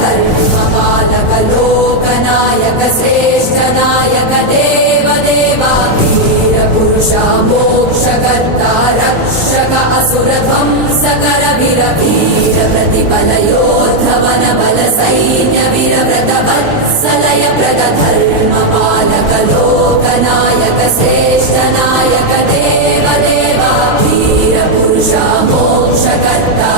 धर्मपालक लोकनायक श्रेष्ठ नायक देव देवा वीर पुरुषा मोक्षकर्ता रक्षक असुर ध्वंसकर वीर वीर प्रतिबल योद्धवन बल सैन्य वीर व्रत वत्सलय प्रद धर्मपालक लोकनायक श्रेष्ठ नायक देव देवा वीर पुरुषा मोक्षकर्ता